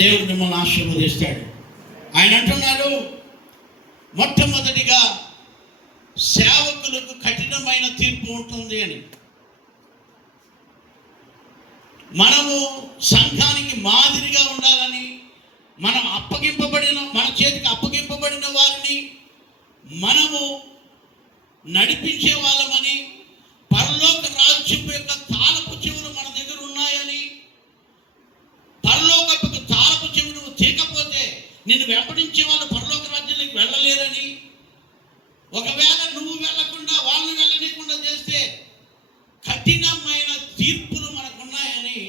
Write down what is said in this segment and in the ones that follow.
దేవుడు మిమ్మల్ని ఆశీర్వదిస్తాడు. ఆయన అంటున్నాడు, మొట్టమొదటిగా సేవకులకు కఠినమైన తీర్పు ఉంటుంది అని. మనము సంఘానికి మాదిరిగా ఉండాలని, మన చేతికి అప్పగింపబడిన వారిని మనము నడిపించే వాళ్ళమని, పరలోక రాజ్యం యొక్క తాళపు చెవులు మన దగ్గర ఉన్నాయని, పరలోకపు తాళపు చెవులు తీయకపోతే నిన్ను వెంబడించే వాళ్ళు పరలోక రాజ్యానికి వెళ్ళలేరని, ఒకవేళ నువ్వు వెళ్ళకుండా వాళ్ళని వెళ్ళనీయకుండా చేస్తే కఠినమైన తీర్పులు మనకున్నాయని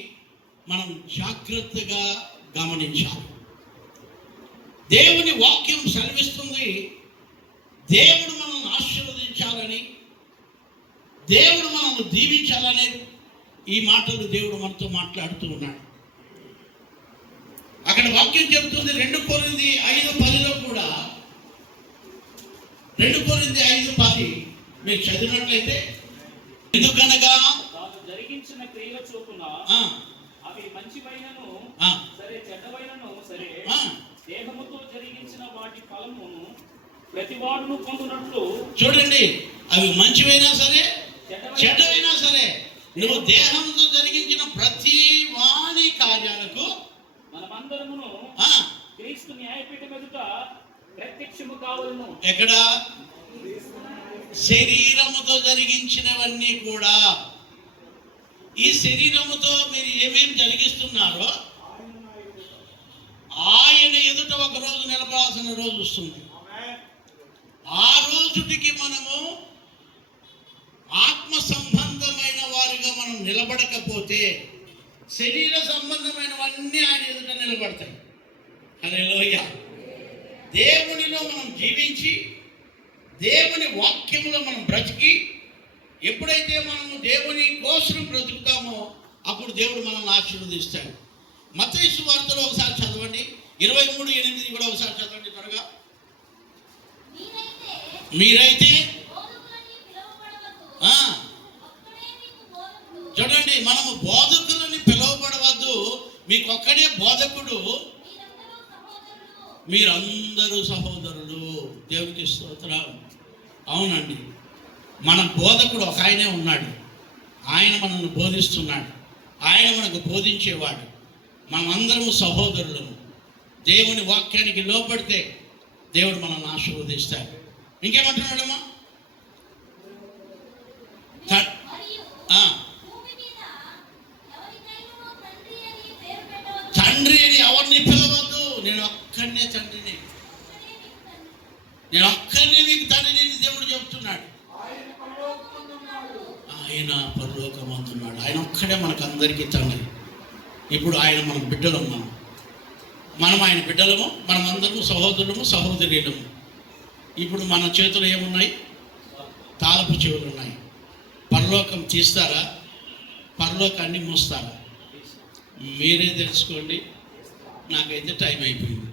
మనం జాగ్రత్తగా గమనించాలి. దేవుని వాక్యం సెలవిస్తుంది, దేవుడు మనల్ని ఆశీర్వదించాలని, దేవుడు మనల్ని దీవించాలని ఈ మాటలు దేవుడు మనతో మాట్లాడుతూ ఉన్నాడు. అక్కడ వాక్యం చెబుతుంది 2 కొరింథీ 5:10 కూడా, 2 కొరింథీ 5:10 మీరు చదివినట్లయితే, ఎందుకనగా జరిగించిన క్రియల చొప్పున అవి మంచివైనను సరే చెడ్డవైనను సరే దేహముతో జరిగించిన వాటి ఫలమును ప్రతివాడును పొందునట్లు. చూడండి, అవి మంచివైనా సరే చెడ్డవైనా సరే నువ్వు దేహంతో జరిగించిన ప్రతి వాని కార్యాలకు మనమందరమును క్రీస్తు న్యాయపీఠం ఎదుట ప్రత్యక్షము కావలను. ఎక్కడ? శరీరముతో జరిగించినవన్నీ కూడా. ఈ శరీరముతో మీరు ఏమేమి జరిగిస్తున్నారో ఆయన ఎదుట ఒక రోజు నిలబడాల్సిన రోజు వస్తుంది. ఆ రోజుకి మనము ఆత్మ సంబంధమైన వారిగా మనం నిలబడకపోతే శరీర సంబంధమైనవన్నీ ఆయన ఎదుట నిలబడతాయి. హల్లెలూయా. దేవునిలో మనం జీవించి దేవుని వాక్యంలో మనం బ్రతికి ఎప్పుడైతే మనము దేవుని కోసం బ్రతుకుతామో అప్పుడు దేవుడు మనల్ని ఆశీర్వదిస్తాడు. మత్తయి సువార్తలో ఒకసారి చదవండి, 23:8 కూడా ఒకసారి చదవండి త్వరగా. మీరైతే చూడండి, మనము బోధకులని పిలువబడవద్దు, మీకొక్కడే బోధకుడు, మీరందరూ సహోదరులు. దేవునికి స్తోత్రం. అవునండి, మన బోధకుడు ఒక ఆయనే ఉన్నాడు. ఆయన మనల్ని బోధిస్తున్నాడు, ఆయన మనకు బోధించేవాడు. మనమందరము సహోదరులము. దేవుని వాక్యానికి లోపడితే దేవుడు మనల్ని ఆశీర్వదిస్తాడు. ఇంకేమంటున్నాడమ్మా? తండ్రి అని ఎవరిని పిలవద్దు. నేను ఒక్కడనే తండ్రిని, నేను ఒక్కడిని మీకు తండ్రిని దేవుడు చెప్తున్నాడు. ఆయన పరలోకమందున్నాడు. ఆయన ఒక్కడే మనకు అందరికీ తండ్రి. ఇప్పుడు ఆయన మన బిడ్డలము, మనం ఆయన బిడ్డలము, మనమందరము సహోదరులము సహోదరులము. ఇప్పుడు మన చేతులు ఏమున్నాయి? తాళపు చెవులు ఉన్నాయి. పరలోకం తీస్తారా, పరలోకాన్ని మూస్తారా? మీరే తెలుసుకోండి. నాకైతే టైం అయిపోయింది.